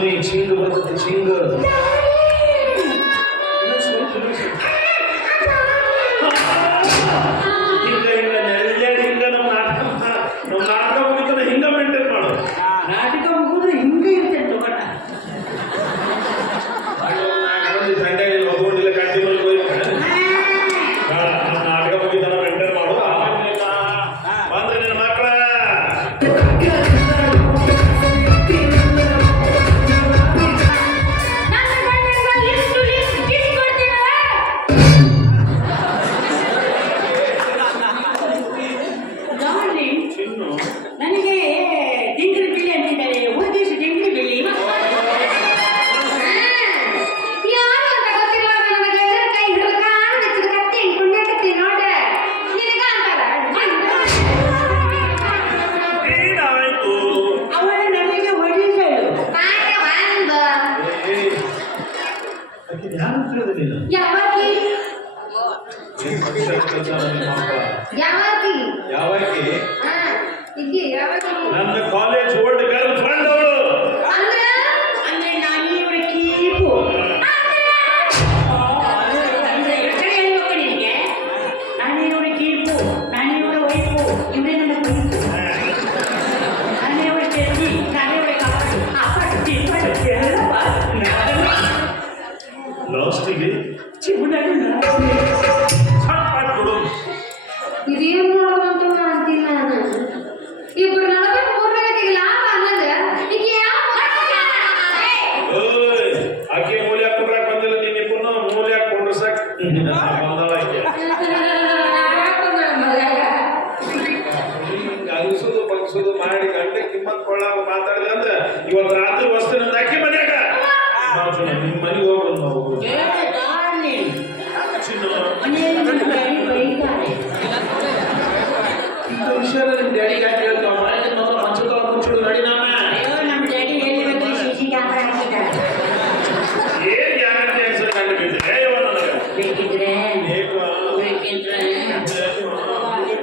ನೀ ಚಿಂಗ್ ಬರ್ತದೆ ಚಿಂಗ್ ನನ್ನ ಕಾಲೇಜ್ ಓಲ್ಡ್ ಗರ್ಲ್ ಫ್ರೆಂಡ್ ಅವಳು ಅಂದ್ರೆ ನಾನೇ ಇವರ ಕೀಪು ನಿನಗೆ ನಾನೇ ಇವರ ಕೀಪು ನಾನೇ ಇವರ ವೈಫು ಇವರೇ ನನ್ನ ವೈಫು ನಾನೇ ಇವರ ಚೆಲ್ಲಿ ನಾನೇ ಇವರ ಕಾಪಾಡು ಲಾಸ್ಟಿಗೆ ಇದೇನು ಮಾಡೋದಂತ ಅಂತೀನಿ ನಾನು ಇಬ್ಬರು ನಡುವೆ ಮೂರನೇ ಗತಿಗೆ ಲಾಭ ಅನ್ನೋದು ಈಗ ಆಕೆ ಮೂಲೆ ಹಾಕೊಂಡ್ರಾಕ್ ಬಂದಿಲ್ಲ ನೀನ್ ಇಬ್ಬರು ಮೂಲೆ ಹಾಕೊಂಡ್ರೆ ಸಾಕು ಅಲಿಸೋದು ಬಗ್ಸೋದು ಮಾಡಿ ಗಂಡ ಕಿಮ್ಮತ್ ಕೊಳ್ಳಾಗ ಮಾತಾಡಿದೆ ಅಂದ್ರೆ ಇವತ್ತು ರಾತ್ರಿ ವಸ್ತು ನಂದು ಅಕ್ಕಿ ಮನ್ಯಾಗ ನಿಮ್ಮ ಮನೆಗೆ ಹೋಗ್ಬೋದು ನಾವು ಇಂಥ ವಿಷಯ ನಿಮ್ ಡ್ಯಾಡಿಗೆ ಯಾಕೆ ಹೇಳ್ತಾವ ಮನೆಗೆ ಮಂಚದ ಮುಚ್ಚಿಡು ನಡಿ ನಾಮ ನಮ್ಮ ಡ್ಯಾಡಿ ಎಲ್ಲಿ ಬಂದ್ರೆ ಸಿಸಿ ಕ್ಯಾಮರಾ ಹಾಕಿದ್ದಾರೆ ಏನ್ ಗ್ಯಾರಂಟಿ ಅನ್ಸರ್ ಕಂಡಿದ್ದೆ ಬೇಕಿದ್ರೆ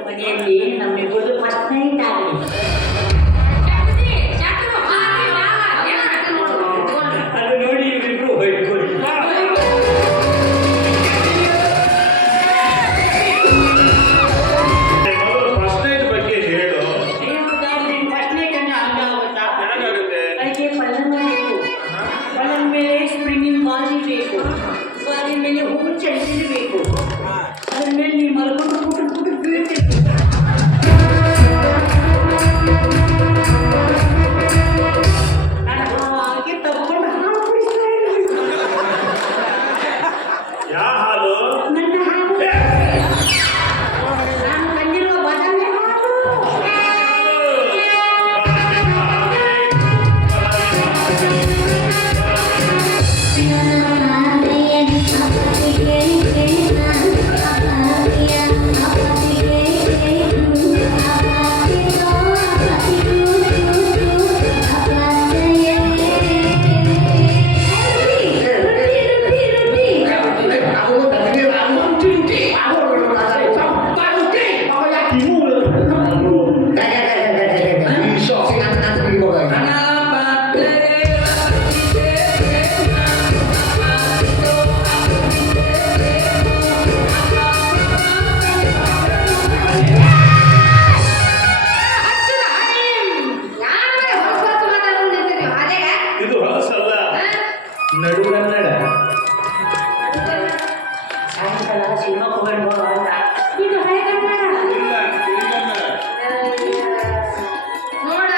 ಮನೆಯಲ್ಲಿ ನಮ್ಮಿಬ್ಬರದು ಫಸ್ಟ್ ನೈಟ್ ಆಗಲಿ ಅದು ನೋಡಿ ಇವ್ರಿಬ್ರು ಹೊಯ್ಕೊಳ್ಳಿ ಮೇಲೆ ಹೂವು ಚೆಲ್ಲಿರಬೇಕು ಅದ್ರ ಮೇಲೆ ನೀವು ಮಲ್ಕೊಂಡು ಪುಟ್ಟು ಬೀಳ್ತಿರ್ತೀವಿ ನಾನು ಹಾಗೆ ತಗೊಂಡು ಹಾಲು ಕುಡಿಸ್ತಾ ಇರಬೇಕು ಯಾವ ಹಾಲು ನನ್ನ ಹಾಲು ನಾನು ತಂದಿರುವ ಬಾದಾಮಿ ಹಾಲು ಇದು ಹೊಲಸಲ್ಲ ನಡುಗನ್ನಡ ಸಾಯಂಕಾಲ ಸಿನಿಮಾ ಹೋಗೋಣ ಅಂತ ಇದು ಹಳೆ ಕನ್ನಡ ಇಲ್ಲ ತಿಳಿಗನ್ನಡ ನೋಡ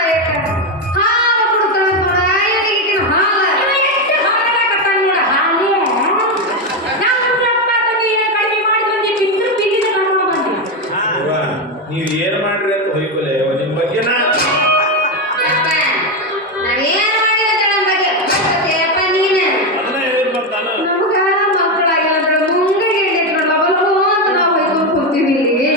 ಹಾಲು ಕೊಡ್ತಾಳೆ ನೋಡ ಇವನಿಗೆ ಹಾಲು ಎಷ್ಟು ಹಾಲಾಗತ್ತ ನೋಡ ಹಾಲೇ ನಮ್ಮ ಅಪ್ಪ ತಂಗಿ ಕಡಿಮೆ ಮಾಡಿ ಬಂದಿ ಬಿದ್ರು ಬಿಗಿದ ಕರ್ಕೊಂಡು ಬಂದಿ ನೀವು ಏನ್ ಮಾಡ್ರಿ ಅಂತ ಹೊಯ್ಕೊಲೆ ನಿಮ್ ಬಗ್ಗೆ ನಾ ನಾವೇನು ಮಾಡಿಲ್ಲ ನಮ್ಮ ಬಗ್ಗೆ ಗೊತ್ತೇಪ್ಪ ನೀನು ಅದನ್ನ ಹೇಳಿದ್ ನಾನು ನಮಗ ಮಕ್ಕಳಾಗಿಲ್ಲ ಮುಂದೆ ಹೇಳಿದ್ರು ಅಂತ ನಾವು ಹೋಯ್ಕೊಂಡು ಕೂತೀವಿ ಇಲ್ಲಿ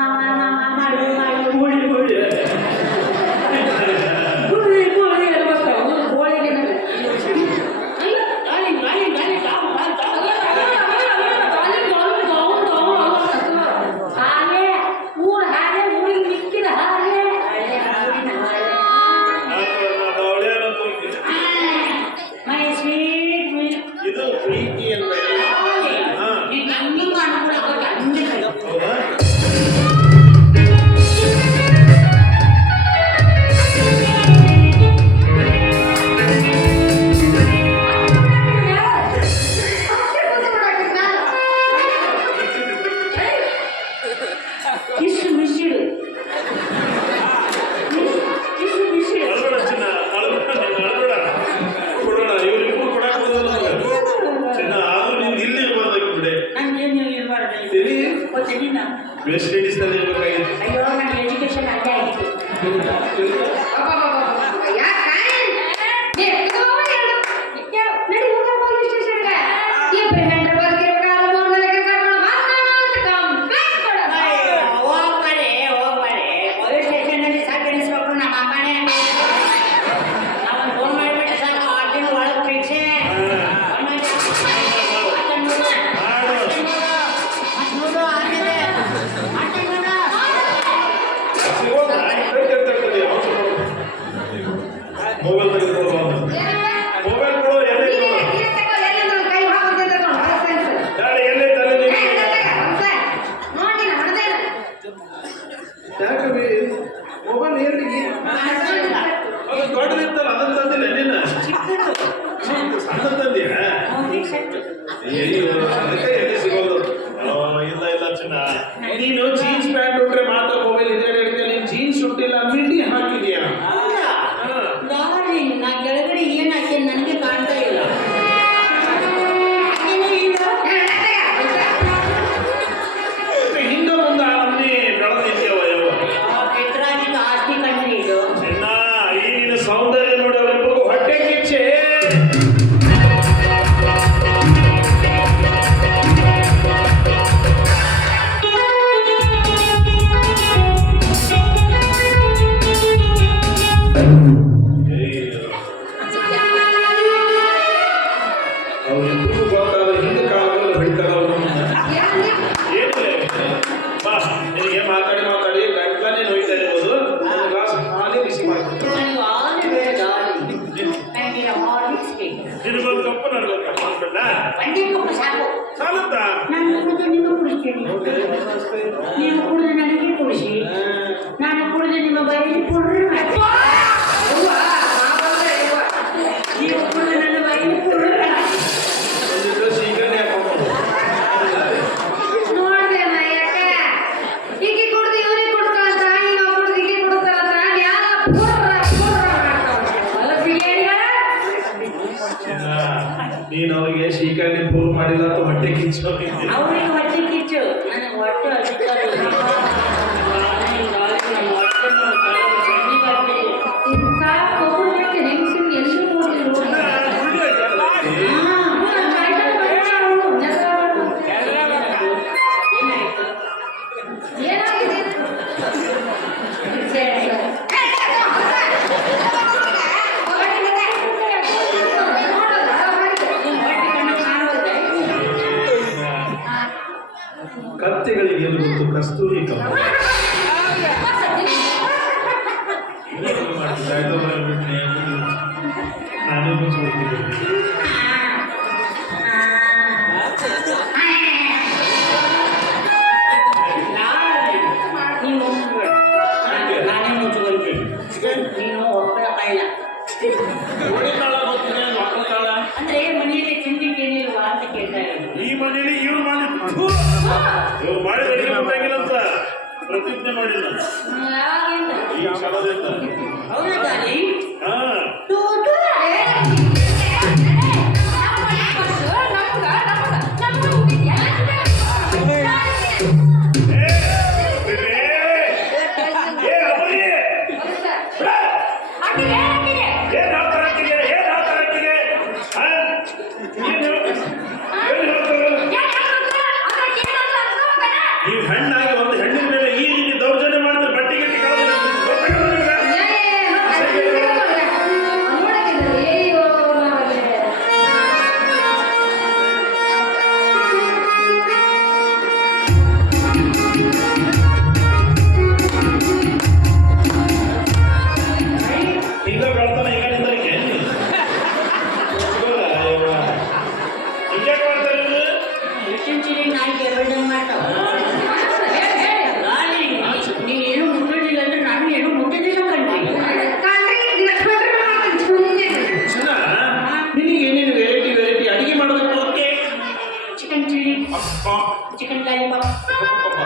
ಮಾವ ಮಾಡು ಮಾಡು ಮುಳ್ಳು ಮುಳ್ಳು ಮುಳ್ಳು ಮುಳ್ಳು ಹೇಳ್ಬೇಕು ಗೋಳಿಗೆ ಹಾಗೆ ಊರು ಹಾಗೆ ಊರಿಗೆ ಮಿಕ್ಕಿದ ಹಾಗೆ ಮೈ ಸ್ವೀಟ್ ಇದು ಪ್ರೀತಿ ಅಂತ ನೀನು ಹಂಗೆ ಮಾಡ್ಕೊಡಕ್ಕೆ ಹಂಗೆ ಹೌದಾ ಕಿಸು ಮಿಸಿಡು ಕಿಸು ಮಿಸಿಡು ಅಳ್ಬೇಡ ಚಿನ್ನ ಅಳ್ಬೇಡ ನೀನು ಅಳ್ಬೇಡ ಕೊಡೋಣ ಇವ್ರಿಗೂ ಕೊಡಕ್ ಬರೋಲ್ಲ ಚಿನ್ನ ಆದ್ರೂ ನಿಂದು ಇಲ್ಲಿ ಇರ್ಬಾರ್ದು ಬಿಡೆ ನಂಗೇನು ಇರಬಾರ್ದು ಎಲ್ಲಿ ಗೊತ್ತಿಲ್ಲ ವೆಸ್ಟ್ ಇಂಡೀಸ್ ನಲ್ಲಿ ಇರ್ಬೇಕಾಗಿತ್ತು ಅಯ್ಯೋ ನನ್ನ ಎಜುಕೇಶನ್ ಅಲ್ಲೇ ಆಯಿತು ಪೊಲೀಸ್ ಸ್ಟೇಷನಲ್ಲಿ ಸಾಕಣಿಸ್ಬೇಕು ನಮ್ಮ ಅಮ್ಮನೇ ಅವನು ಫೋನ್ ಮಾಡಿಬಿಟ್ಟು ಸಾಕು ಆಟಿನ ಒಳಗೆ ಫಿಕ್ಸೆ ನೋಡು ಆಗಿದೆ ಮೊಬೈಲ್ ತೆಗೆದುಕೊಳ್ಳುವ ಮೊಬೈಲ್ ಕೊಡು ಎಲ್ಲೇ ಕೊಡು ಯಾರು ಎಲ್ಲೇ ತಲೆ ಯಾಕೆ ಮೊಬೈಲ್ ಏನಿಗೆ ಅದು ದೊಡ್ಡದಿತ್ತಲ್ಲ ಅದನ್ನ ತಂದಿಲ್ಲ ನೀನು ಸಣ್ಣ ತಂದಿಯ ಅಯ್ಯೋ ಅದಕ್ಕೆ ಎಲ್ಲಿ ಸಿಗೋದು ಇಲ್ಲ ಇಲ್ಲ ಚಿನ್ನ ನೀನು ಜೀನ್ಸ್ ಪ್ಯಾಂಟ್ ಉಟ್ರೆ ಮಾತ್ರ ಮೊಬೈಲ್ ಇದ್ರೆ ಹೇಳ್ತೀಯ ನೀನು ಜೀನ್ಸ್ ಉಟ್ಟಿಲ್ಲ ಮಿಡ್ಡಿ ಹಾಕಿದ್ಯಾ ಡಾರ್ಲಿಂಗ್ ನಾ ಕೆಳಗಡೆ ಏನು ಹಾಕಿ ನನಗೆ ಕಾಣ್ತಾ ಇಲ್ಲ ಹಾಗೇನೇ ಇಲ್ಲ ಹಿಂದೆ ಮುಂದೆ ಅಲ್ಲಿ ಬೆಳೆದಿದ್ಯವ ಯಾವ ಪೆಟ್ರಾಜಿಗೆ ಆಸ್ತಿ ಕಂಡ್ರಿ ಇದು ಚಿನ್ನ ಈ ನಿನ್ನ ಸೌಂದರ್ಯ ನೋಡಿ ಅವರಿಬ್ಬರಿಗೂ ಹೊಟ್ಟೆ ಕಿಚ್ಚೆ ಅವರಿಬ್ಬರಿಗೂ ಗೊತ್ತಾದ ಹಿಂದೆ ಕಾಲದಲ್ಲಿ ಬೆಳಿತಾರ ಅವರು ಏನಿಲ್ಲ ಬಾ ನಿನಗೆ ಮಾತಾಡಿ ಮಾತಾಡಿ ಗಂಟ್ಲನೇ ನೋಯ್ತಾ ಇರ್ಬೋದು ಒಂದು ಗ್ಲಾಸ್ ಹಾಲಿ ಬಿಸಿ ಮಾಡ್ಕೊಡ್ತೀನಿ ನನಗೆ ಆಲಿ ಬೇಡ ಡಾರ್ಲಿಂಗ್ ನನಗೆ ಹಾರ್ಲಿಕ್ಸ್ ಬೇಕು ನಿನಗೊಂದು ಕಪ್ಪು ನನಗೊಂದು ಕಪ್ಪು ಅಂದ್ಬಿಟ್ಟ ಒಂದೇ ಕಪ್ಪು ಸಾಕು ಸಾಲುತ್ತಾ ನಾನು ಕುಡಿದು ನಿಮಗೆ ಕುಡಿಸ್ತೀನಿ ನೀವು ಕುಡಿದು ನನಗೆ ಕುಡಿಸಿ ನಾನು ಕುಡಿದು ನಿಮ್ಮ ಬೈಲಿ ಪುರ್ರು ಮಾಡಿ ನೀವು ಕುಡಿದು ನನ್ನ ಬೈಲಿ ಪುರ್ರು ಮಾಡಿ ಒಂದಿಷ್ಟು ಸೀಕರಣೆ ಹಾಕೊಂಡು ನೋಡ್ದೆ ಮಯ್ಯಕ್ಕ ಈಕೆ ಕುಡ್ದು ಇವ್ರಿಗೆ ಕೊಡ್ತಾಳಂತ ಈಗ ಕುಡ್ದು ಈಕೆ ಕೊಡ್ತಾಳಂತ ಮ್ಯಾಲ ಪುರ್ರ ಪುರ್ರ ಮಾಡ್ತಾವ ಹೊಲಸಿಗೆ ನೀನು ಅವರಿಗೆ ಶೀಕರಣೆ ಪೂರ್ ಮಾಡಿಲ್ಲ ಅಂತ ಹೊಟ್ಟೆ ಕಿಚ್ಚು ಅವ್ರಿಗೆ ಹೊಟ್ಟೆ ಕಿಚ್ಚು ನನಗೆ ಹೊಟ್ಟೆ ಅಧಿಕಾರ ಇಂಥ ಕೊಬ್ಬು ಬಿಟ್ಟು ಹೆಂಗಸಿನ ಎಲ್ಲಿ ನೋಡಿದ್ರು ಏನಾಗಿದೆ ಕತ್ತೆಗಳಿಗೆ ಏನು ಗೊತ್ತು ಕಸ್ತೂರಿ ಕಬ್ಬು ನಾನು ಮುಚ್ಚಿಬಿಡ್ತೀನಿ ನಾನೇ ಮುಚ್ಚುವಂತೀನಿ ನೀನು ಒಬ್ಬರ ಇಲ್ಲ ಅಂದ್ರೆ ಮನೆಯಲ್ಲಿ ತಿಂಡಿಗೆ ಏನಿಲ್ವಾ ಅಂತ ಕೇಳ್ತಾ ಇದ್ದೀನಿ ಈ ಮನೇಲಿ ಇವ್ರು ಮಾಡಿದ್ರು ಇವ್ರು ಮಾಡಿದ ಅಡಿಗೆ ಗೊತ್ತಾಗಿಲ್ಲ ಅಂತ ಪ್ರತಿಜ್ಞೆ ಮಾಡಿಲ್ಲ ಯಾವಾಗಿಂದ ಈ ಕ್ಷಣದಿಂದ ಹೌದಾ ಡಾರ್ಲಿಂಗ್ ಹಾ ನೀವು ಹೆಣ್ಣಾಗಿ ಒಂದು ಹೆಣ್ಣಿನ ಮೇಲೆ ಈ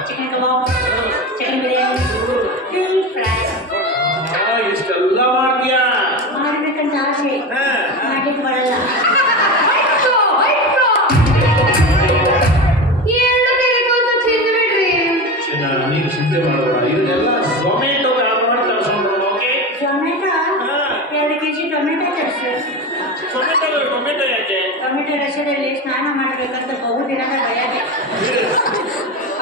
ಚಿಕನ್ ಕಬಾಬ್, ಚಿಕನ್ ಬಿರಿಯಾನಿ, ಫಿಶ್ ಫ್ರೈ. ಇಷ್ಟೆಲ್ಲ ಮಾಡ್ತೀಯಾ? ಮಾಡ್ಬೇಕಂತ ಆಸೆ, ಹಾ. ಮಾಡ್ಲಿಕ್ಕೆ ಬರಲ್ಲ. ಆಯ್ತು, ಆಯ್ತು. ಎರಡು ತೆಗೆದು ತಿಂದು ಬಿಡ್ರಿ. ಚಿನ್ನ, ನೀನು ಚಿಂತೆ ಮಾಡಬೇಡ. ಇದನ್ನೆಲ್ಲ ಝೊಮ್ಯಾಟೊ ಮಾಡಿ ತರಿಸ್ಕೊಂಡ್ರು. ಓಕೆ? ಟೊಮೆಟೊ ಹಾ. 2 kg ಟೊಮೆಟೊ ತರಿಸು. ಟೊಮೆಟೊ ಯಾಕೆ? ಟೊಮೆಟೊ ರಸದಲ್ಲಿ ಸ್ನಾನ ಮಾಡಬೇಕಂತ ಬಹುದಿನದ ಭಯಗೆ.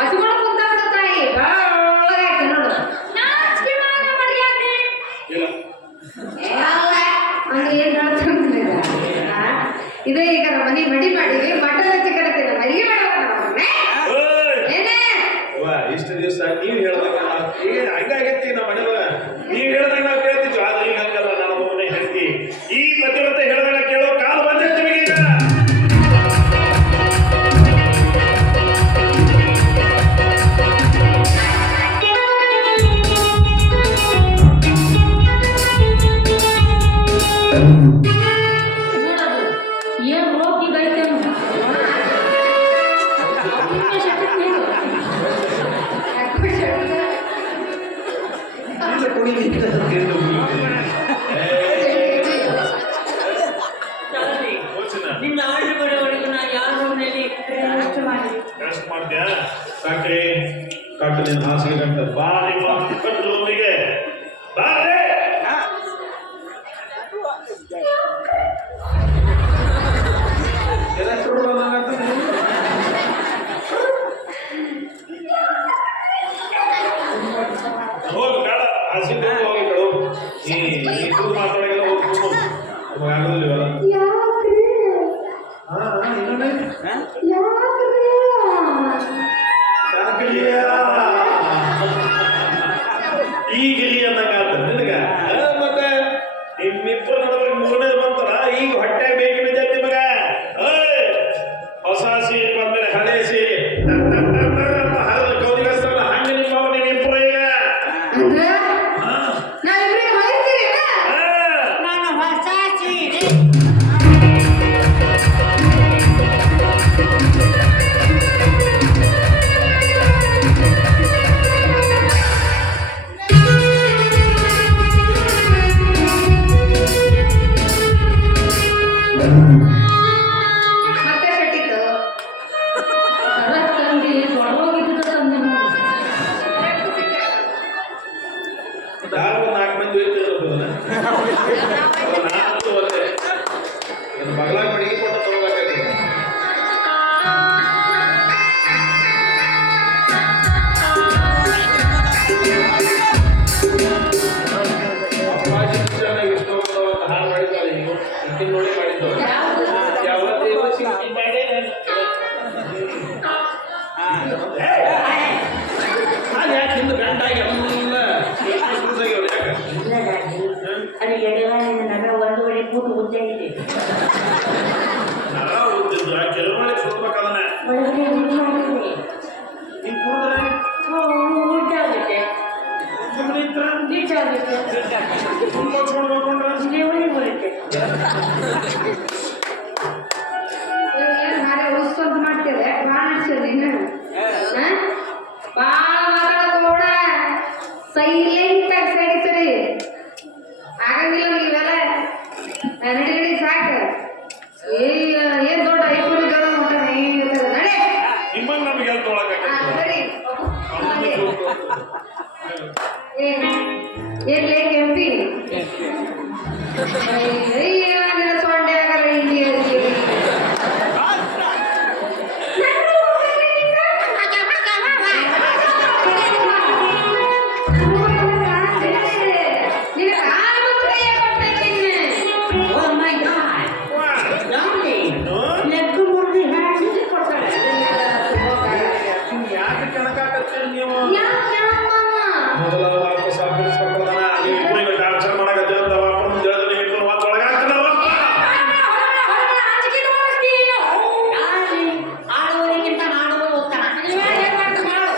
ಅದು ಕೂಡ ಕುಂತಾಬಿಡು ತಾಯಿ. ಬೆಳ್ಳಗಾಯ್ತು ನೋಡು. ನಾಚಿಕೆ ಮಾನ ಮರ್ಯಾದೆ. ಇಲ್ಲ. ಅಲ್ಲ, ಅಂದ್ರೆ ಏನ್ ಹೇಳ್ತಾರೆ ಇದೇ ಈಗ ನಮ್ಮ ಮನೆ ಮಡಿ ಮಾಡಿವಿ ಮಟನ್ ಚಿಕನ್ ತಿನ್ನ ಮಲ್ಲಿಗೆ ಮಾಡ್ಬೇಕೇ ಏನೇ ವಾ, ಇಷ್ಟು ದಿವಸ ನೀವು ಹೇಳ್ದಾಗ ಈಗ ಹಂಗಾಗೈತಿ ನಮ್ಮ ಮನೆ ನೀವು ಹೇಳ್ದಾಗ ನಾವು ಕೇಳ್ತಿದ್ವಿ. ಆದ್ರೆ ಈಗ ಹಂಗಲ್ಲ, ನಾನು ಒಬ್ಬನೇ ಹೇಳ್ತಿ. ಈ ಪತಿವ್ರತೆ ಹೇಳಿದಾಗ ಕೇಳೋ ಕಾಲ ಬಂದಿರ್ತೀವಿ ಈಗ. ಏನ್ ಹೋಗಿ ಬೈತೆ ನಿಮ್ದು ಆರ್ಡರ್ ಬರೋವರೆಗೂ ನಾ ಯಾವ ರೂಮ್ನಲ್ಲಿ ರೆಸ್ಟ್ ಮಾಡಿ. ರೆಸ್ಟ್ ಮಾಡ್ತೀಯಾ? ಸಾಕೆ ಕಟ್ಟು ನಿನ್ನ ಹಾಸಿಗೆ ಗಂಟ ಬಾ. ನಿಮ್ಮ ಕಟ್ಟು ರೂಮಿಗೆ ಬಾ ರೇ. ಹೋಗಿ ಬೇಡ, ಹಾಸಿಗೆ ಹೋಗಿ ಕಡು. ಈ ಕೂತು ಮಾತಾಡೋಲ್ಲ, ಹೋಗಿ ನಮಗೆ ಆಗೋದಿಲ್ಲ ಇವೆಲ್ಲ. ಯಾಕ್ರಿ ಇನ್ನೊಮ್ಮೆ ಯಾಕ್ರಿ ಈಗಿಲ್ಲಿ ಅನ್ನಂಗಾತ ನಿನಗ. ಮತ್ತೆ ನಿಮ್ಮಿಬ್ಬರ ನಡುವೆ ಮೂರನೇ ಬಂತಾರ. ಈಗ ಹೊಟ್ಟೆ ಬೇಕು ಬಿದ್ದೈತಿ ಮಗ. ಹೊಸ ಸೀರೆ ಬಂದ್ಮೇಲೆ ಹಳೆ ಸೀರೆ ಹರಿದ ಕೌದಿಗಸ್ತಲ್ಲ ಹಂಗೆ ನಿಮ್ಮ ನಿಮ್ಮಿಬ್ಬರು ಈಗ. ಅಂದ್ರೆ ನಾವಿಬ್ರಿಗೆ ಹೊಲಿತೀರಿ ನಾನು ಹೊಸ ಸೀರೆ ಮತ್ತೆ ಕಟ್ಟಿದ್ದು ತಂದಿ ದೊಡ್ಡೋಗಿದ್ದು ತಂದೆ ಯಾರು ಒಂದು 4 ಮಂದಿ ಹೋಗ್ತಿರೋದು ನಾನು ಒಂದೇ ನನ್ನ ಬಗಲಾಗ ಮಡಿಗೆ ಕೊಟ್ಟು ತಗೋಬೇಕಾಗ್ತದೆ. ಅಪ್ಪಾಜಿ ಚೆನ್ನಾಗಿ ಇಷ್ಟು ಒಂದು ಹಾಳು ಮಾಡಿದ್ದಾರೆ. ನೀವು ಇಂತಿನ ನೋಡಿ ಮಾಡಿದ್ದವರು ಯಾವತ್ತೇನು ಸಿಕ್ಕಿ ಮಾಡಿ ಯಾಕೆ ಹಿಂದೆ ಗಂಟಾಗಿ ಎಲ್ಲ ಯಾಕೆ ಇಲ್ಲ ದಾಡಿ, ಅದು ಎಡಗಾಲಿನ ನರ ಒಂದೂವರೆ ಫೂಟ್ ಉದ್ದ ಇದೆ. ನರ ಓದ್ತಿದ್ರು ಆ ಕೆಲವೊಳ್ಳೆ ಸುಡ್ಬೇಕದನ್ನ ಒಳಗಡೆ ಉದ್ದ ಆಗಿದೆ. ಹಿಂಗೆ ಕುಡಿದ್ರೆ ಉದ್ದ ಆಗುತ್ತೆ, ಸುಮ್ಮನೆ ಇದ್ರೆ ಗಿಡ್ಡ ಆಗುತ್ತೆ, ತುಂಬ ನೋಡ್ಕೊಂಡ್ರೆ ದೇವರಿಗೆ ಬರುತ್ತೆ. ಏನ್ ಹಾರೆ ಉಳಿಸ್ಕೊಂತ ಮಾಡ್ತೀರಿ ಬಾಳ ನಡೆಸಿರಿ ನೀನು ಬಾಳ ಮಾತಾಡೋದ ಸೈಲೆಂಟ್ ಆಗಿ ಸರಿ ಸರಿ ಆಗಂಗಿಲ್ಲ ನೀವೆಲ್ಲ ನಡಿ ಸಾಕು ಏನ್ ದೊಡ್ಡ ಐಪುರಿ ಗಡ ಹೊಂಟ ನಡೆ ನಿಮ್ಮಂಗೆ ನಮ್ಗೆ ಎಲ್ಲಿ ತೊಗೊಳಕಾಗತ್ತೆ? ಸರಿ ಏನ್ ಲೇ ಕೆಂಪಿ ಸೊಂಡೆ ಆಗಲ್ಲ ಇಲ್ಲಿ Oh my God! Darling, leg ಮುರಿದು ಹ್ಯಾಂಡ್ ಕೊಡ್ತಾಳೆ. ಯಾಕೆ ಕೆಣಕಾಕತ್ತೀರಿ ನೀವು? ಯಾಕೆ ಮೊದಲ ವಾಪಸ್ ಹಾಕಿಸ್ಕೊಳ್ತಾನ ನೀವು ಇಬ್ಬರಿಗೆ ಟಾರ್ಚರ್ ಮಾಡಕತ್ತೀರ ಅಂತ ವಾಪಸ್ ಮುಂದೆ ಹೇಳಿದ್ರೆ ನೀವು ಇಬ್ಬರು ಮಾತು ಒಳಗಾಗ್ತಿಲ್ಲವ? Darling, ಆಡುವವರಿಗಿಂತ ಮಾಡುವವರು ಉತ್ತಮ.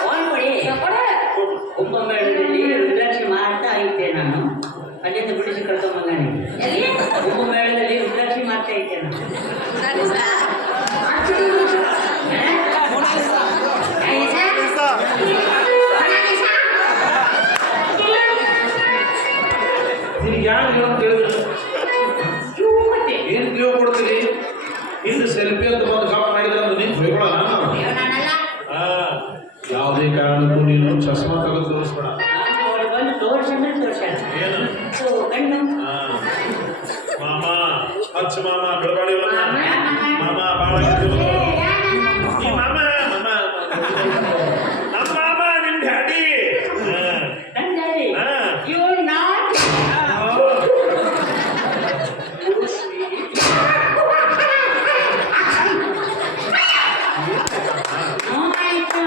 ಹೋಗ್ಬಿಡಿ. ಕುಂಭಮೇಳದಲ್ಲಿ ರುದ್ರಾಕ್ಷಿ ಮಾಡ್ತಾ ಇದ್ದೆ ನಾನು. ಅಲ್ಲಿಂದ ಬಿಡಿಸಿ ಕರ್ಕೊಂಡ್ಬಂದಾನೆ. ಕುಂಭಮೇಳದಲ್ಲಿ ರುದ್ರಾಕ್ಷಿ ಮಾಡ್ತಾ ಇದ್ದೆ ನಾನು. ನಾನು ನಿನಗೆ ಯಾರು ಹೇಳೋದು ಹೇಳಿದ್ರು ಮತ್ತೆ ಏನು ಕ್ಲಿಯೋ ಕೊಡ್ತೀರಿ ಇನ್ನು ಸೆಲ್ಫಿ ಅಂತ ಬಂದು ಕಾಪ್ ಮಾಡಿದ್ರೆ ಅದು ನೀನು ಹೊಯ್ಕೊಳ್ಳೋಣ ನಾನಲ್ಲ ಯಾವುದೇ ಕಾರಣಕ್ಕೂ ನೀನು ಚಸ್ಮಾ ತೆಗೆದು ತೋರಿಸ್ಬೇಡ ಅವ್ರು ಬಂದು ತೋರ್ಸಂದ್ರೆ ತೋರ್ಸಲ್ಲ ಏನು ಕಣ್ಣು ಮಾಮ ಹಚ್ಚ ಮಾಮ ಬಿಡಬಾಡಿ ಮಾಮ. ಮಾಮ ಭಾಳ ಈ ಮಾಮ ಮಾಮ ನಮ್ಮ ಮಾಮ ನಿಮ್ ಡ್ಯಾಡಿ ನಂದಲ್ಲಿ ಹಾ. ಇವ್ರು ನಾಲ್ಕು ಆಯ್ತು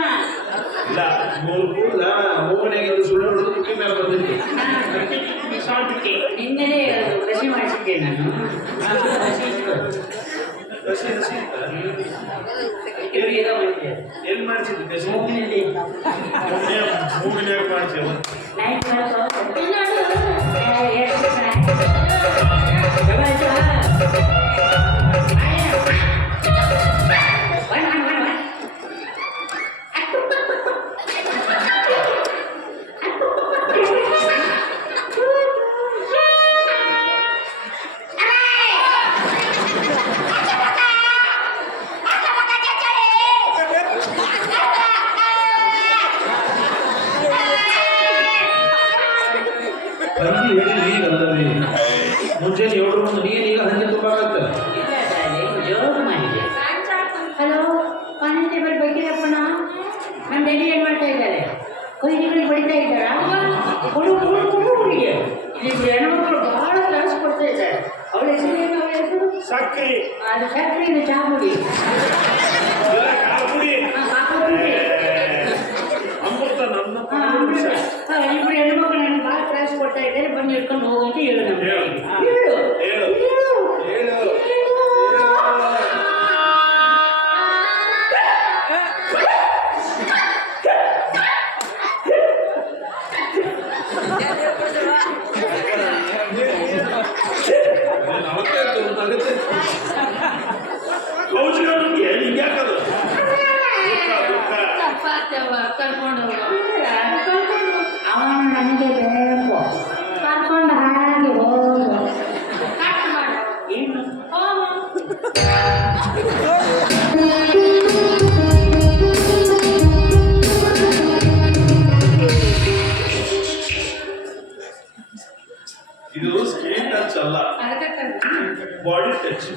ಇಲ್ಲ ಮೂರು ಕೂದಲ ಮೂವನೆಗಿಂದ ಸುಳ್ಳು ಹೊಡೆದು ಮುಖಿ ಮೇಲೆ ಬಂದಿತ್ತು ಸಾಲ್ಬಿಟ್ಟೆ ನಿನ್ನೆಲೆ ಕಸಿ ಮಾಡಿಸಿದ್ದೆ ನಾನು ಹಸಿ ಹಸಿ ಇತ್ತ? ಇವ್ರಿಗೆ ಮಾಡಿದ್ದೆ ಎಲ್ಲಿ ಮಾಡಿಸಿದ್ದು ಕಸಿ ಮೂಗಿನಲ್ಲಿ ಮೂಗಿನ್ಯಾಗ ಮಾಡಿಸಿಲ್ಲ ನೈಟ್ ತಂಗಿ ಹೇಳಿ ಈಗ ಅಲ್ಲರಿ ಮುಂಜಾನೆ 7 ಮುಂದೆ ನೀನು ಈಗ ಹಂಗೆ ತುಂಬಾಗತ್ತಲ್ಲ ಜೋರು ಮಾಡಿದೆ ಹಲೋ ಕಾನ್ಸ್ಟೇಬಲ್ ಬೈಕಿರಪ್ಪಣ ನಮ್ಮ ಡ್ಯಾಡಿ ಏನು ಮಾಡ್ತಾ ಇದ್ದಾರೆ ಕೊಯ್ಲಿಗಳು ಹೊಡಿತಾ ಇದ್ದಾರಾ ಕೊಡು ಕೊಡು ಕೊಡು ಹುಡುಗಿ ಇಲ್ಲಿ ಹೆಣ್ಮಕ್ಳು ಬಹಳ ತ್ರಾಸ ಕೊಡ್ತಾ ಇದ್ದಾರೆ ಅವಳ ಹೆಸರು ಏನು ಅವಳ ಹೆಸರು ಸಕ್ರಿ ಅದು ಸಕ್ಕರೆ ಇದು ಚಾ ಪುಡಿ ಕಾಪುಡಿ ಕಾಫಿ ಪುಡಿ ಅಮೃತ ನನ್ನ ಇಬ್ಬರು ಹೆಣ್ಮಕ್ಳು ನನಗೆ ಭಾಳ ತ್ರಾಸ ಕೊಡ್ತಾ ಇದ್ದಾರೆ ಬಂದು ಹಿಡ್ಕೊಂಡು ಹೋಗಂತ ಹೇಳು ನಮ್ಮ ಹೇಳು. ಹೇಳು ಹೇಳು ಹೇಳು ಅವನು ನನಗೆ ಬೇಕು ಕರ್ಕೊಂಡು ಹಾಗೆ ಹೋಗು ಏನು ಇದು ಸ್ಕ್ರೀನ್ ಟಚ್ ಅಲ್ಲ ಬಾಡಿ ಟಚ್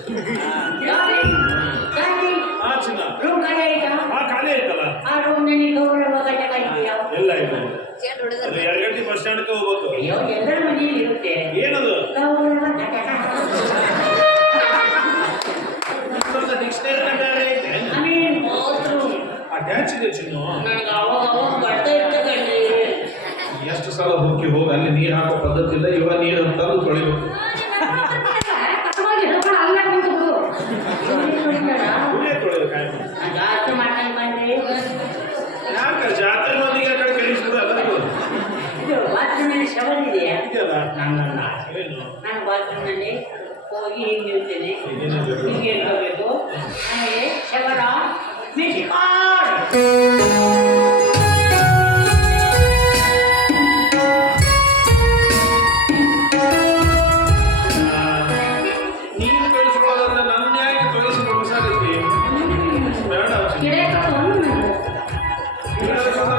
ಆ ಚಿನ್ನ ರೂಮ್ ಖಾಲಿ ಆಯ್ತಾ ಆ ಖಾಲಿ ಆಯ್ತಲ್ಲ ಆ ರೂಮ್ ನಲ್ಲಿ ಗೌರವ ಘಟಕ ಇದೆಯಾ ಎಲ್ಲ ಇಲ್ಲ ಅದು 2 ಗಂಟೆ ಬಸ್ ಸ್ಟ್ಯಾಂಡ್ಗೆ ಹೋಗ್ಬೇಕು ಅಯ್ಯೋ ಎಲ್ಲರ ಮನೆಯಲ್ಲಿ ಇರುತ್ತೆ ಏನದು ಗೌರವ ಘಟಕ ಡಿಕ್ಷನರಿ ಬೇರೆ ಐತೆ ಆಮೇಲೆ ಬಾತ್ರೂಮ್ ಅಟ್ಯಾಚ್ ಇದೆ ಚಿನ್ನು ನನಗೆ ಅವಾಗ ಅವಾಗ ಬರ್ತಾ ಇತ್ತು ಕಣ್ರಿ ಎಷ್ಟು ಸಲ ಹೋಗಿ ಅಲ್ಲಿ ನೀರು ಹಾಕೋ ಪದ್ಧತಿ ಇಲ್ಲ ಇವಾಗ ನೀರು ತಂದು ತೊಳಿಬೇಕು ಗುಡಿಯ ತೊಳಿಬೇಕು ಜಾಸ್ತಿ ಮಾಡ್ಕೊಂಡು ಬಂದ್ರಿ ಯಾಕೆ ಜಾತ್ರೆ ಮಂದಿಗೆ ಆ ಕಡೆ ಕಲಿಸ್ಬಿಡು ಎಲ್ಲರಿಗೂ ಇದು ಬಾತ್ರೂಮ್ನಲ್ಲಿ ಶವರ್ ಇದೆಯಾ ಇದೆಯಲ್ಲ ನನ್ನ ಏನು ನಾನು ಬಾತ್ರೂಮ್ನಲ್ಲಿ ಹೋಗಿ ಹಿಂಗೆ ಇರ್ತೇನೆ ಇದೇನಾಗಬೇಕು ಹಿಂಗೆ ಇಟ್ಕೋಬೇಕು ಆಮೇಲೆ ಶವರ ಮೆಸಿಕಾಡ್ ನೀನು ಕಳಿಸ್ಕೊಳ್ಳೋದ್ರೆ ನನ್ನ ಯಾಕೆ ಕಳಿಸಿ ಮುಗಿಸಾಗೈತಿ ಬೇಡ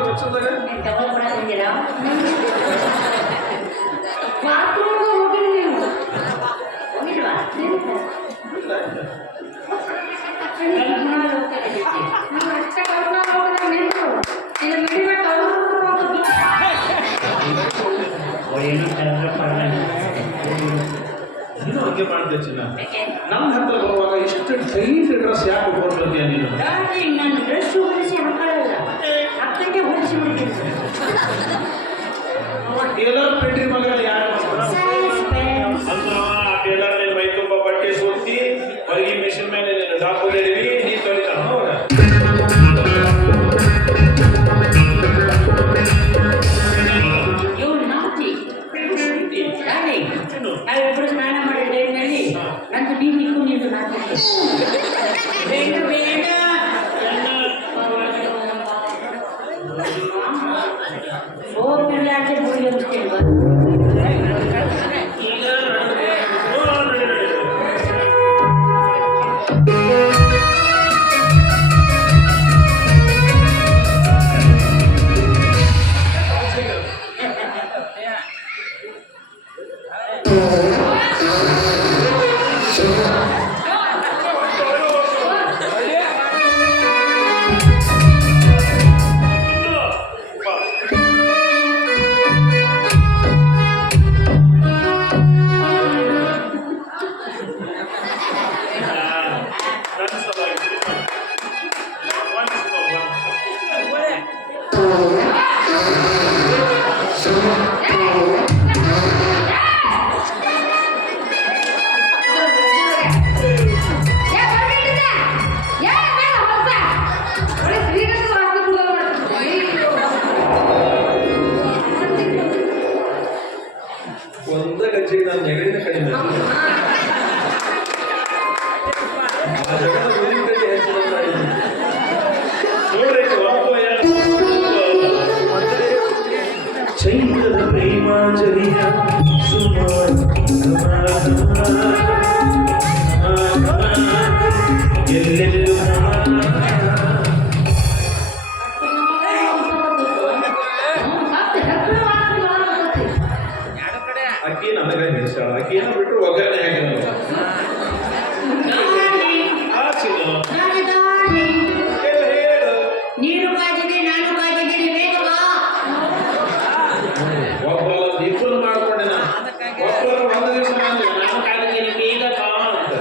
ಗೊತ್ತದಾಗ ತಗೊಳ್ಬಿಡಂಗಿಲ್ಲ ಬಾತ್ರೂಮ್ಗೆ ಹೋಗಿರಿ ನೀವು ಹೋಗಿಲ್ವಾ ನಾವು ಅಷ್ಟೇ ಕರ್ಕೊಂಡು ಹೋಗೋದು ನಿಂತು ಇದು ಮಿಡಿಬಿಟ್ಟು ಹೋಗೋದು ಏನೋ ನೀನು ಹಂಗೆ ಮಾಡ್ತೀಯ ಚಿನ್ನ ನಮ್ಮ ಹತ್ರ ಬರುವಾಗ ಇಷ್ಟು ಟೈಟ್ ಡ್ರೆಸ್ ಯಾಕೆ ಉಟ್ಕೊಂಡು ಬರ್ತೀಯ ನೀನು ಡಾರ್ಲಿಂಗ್ ನಾನು ಡ್ರೆಸ್ ಹೊಲಿಸಿ ಹಾಕೊಳ್ಳಲ್ಲ ಅಕ್ಕಂಗೆ ಹೊಲಿಸಿ ಬಿಡ್ತೀನಿ ಟೇಲರ್ ಪೆಟ್ರಿ ಮಗ ಯಾರು ಅಂದ್ರೆ ಆ ಟೇಲರ್ ನಿನ್ನ ಮೈ ತುಂಬ ಬಟ್ಟೆ ಸೋತಿ ಹೊರಗೆ ಮಿಷಿನ್ ಮೇಲೆ ದಾಪೋದಿರಿ ನೀ ತೊಳಿತಾನ ಅವಾಗ ಇವ್ರು ನಾಟಿ ಡಾರ್ಲಿಂಗ್ ನಾವಿಬ್ಬರು ಸ್ನಾನ ಮಾಡಿದ ಟೈಮ್ನಲ್ಲಿ ನಂದು ನೀರು ನಿಂತ್ಕೊಂಡಿದ್ದು ನಾಟಿ ಬೇಡ ಬೇಡ ಸೋಪ್ ಖರ್ಚಿಗೆ ನಾನು ನೆಗಡಿನ ಕಡಿಮೆ ಆ ಜಗದ ಊರಿನ ಕಡೆ ಹೆಚ್ಚು ನೋಡ್ರಿ ಚೈತ್ರದ ಪ್ರೇಮಾಂಜಲಿಯ ಎಲ್ಲೆಲ್ಲೂ ಅಕ್ಕಿ ನನಗೆ ಹಿಡಿಸಾಳ ಅಕ್ಕಿ ಏನೋ ಬಿಟ್ಟು ಒಗ್ಗರಣೆ ಹಾಕಿದ ನೀನು ಕಾದಿದೆ ನಾನು ಕಾದಿದ್ದೀನಿ ಬೇಗ ಬಾ. ಒಬ್ಬ ಇಬ್ಬರು ಮಾಡ್ಕೊಂಡೆ ನಾನು ಒಬ್ಬರು ಒಂದು ದಿವಸ ನಾನು ಕಾದಿದ್ದೀನಿ ಬೇಗ ಬಾ ಅಂತ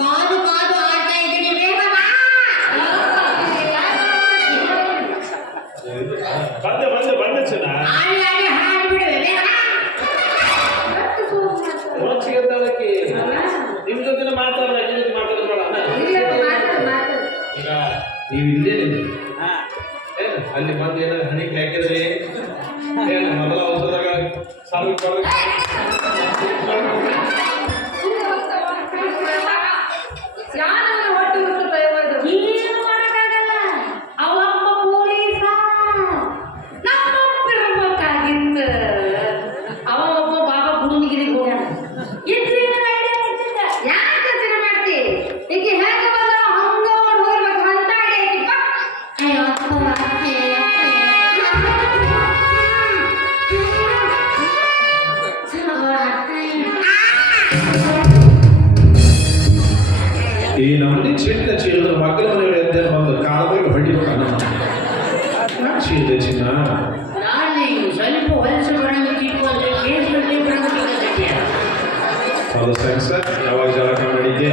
ಕಾದು ಕಾದು ಆಡ್ತಾ ಇದ್ದೀನಿ ಬೇಗ ಬಾ. ಬಂದೆ ಚೆನ್ನ ಆಡಿ ಆಡಿ ಹಾಡ್ಬಿಡು ಬೇಗ ಬಾ. ಸಿಗತ್ತದಕ್ಕೆ ನಿಮ್ ಜೊತೆ ಮಾತಾಡೋಣ ಇಲ್ಲ, ಮಾತಾಡು. ಈಗ ನೀವು ಇಲ್ಲೇನಿದೆ ಏನು ಅಲ್ಲಿ ಬಂದು ಏನಾದ್ರು ಹಣಿಗೆ ಹಾಕಿದ್ರಿ ಏನು ಮೊದಲ ಔಷಧದಾಗ ಸಾಲು ಯಾರನ್ನ ಒಟ್ಟು ಬಿಟ್ಟು ಬೈಯೋದು? ಏನು ಮಾಡಕ್ಕಾಗಲ್ಲ, ಅವಪ್ಪ ಪೊಲೀಸ. ನಮ್ಮಪ್ಪ ಇರ್ಬೇಕಾಗಿತ್ತು. ಅವ ಒಬ್ಬ ಬಾಬಾ ಗುರುಮಿಗಿರಿಗೆ ಹೋಗ್ಯಾನ. ಇದ್ರೆ ಏನಾರ idea ಕೊಡ್ತಿದ್ದ. ಯಾಕೆ ಯೋಚನೆ ಮಾಡ್ತಿ? ಈಗ ಹೇಗೆ ಬಂದವ ಹಂಗ ಹೋಗ್ಬೇಕು ಅಂತ ಐಡಿಯಾ ಬಾ. ಅಯ್ಯೋ, ಅಪ್ಪ, ಅಯ್ಯೋ, ಈ ನಮ್ಮನೆ ಚಿನ್ನ ಚೀಲದ ಮಕ್ಕಳ ಮನೆಯವರು ಎದ್ದೆ ಒಂದು ಕಾಲದಲ್ಲಿ ಹೊಡಿಬೇಕಣ್ಣ ಚೀಲ ಚಿನ್ನ ನಾನು ಸ್ವಲ್ಪ ಹೊಲಸು ಬರೋಂಗೆ ತಿಳ್ಕೊಂಡ್ರೆ ಕೇಸ್ನಲ್ಲಿ ಬರೋಂಗೆ ಅದು ಸೆನ್ಸರ್ ಯಾವಾಗ ಜಳಕ ಮಾಡಿದ್ದೆ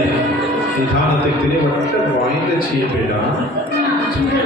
ನಿಧಾನ ತೆಗ್ತೀನಿ ಒಟ್ಟು ಬಾಯಿಂದ ಚೀಲ ಬೇಡ ಚಿನ್ನ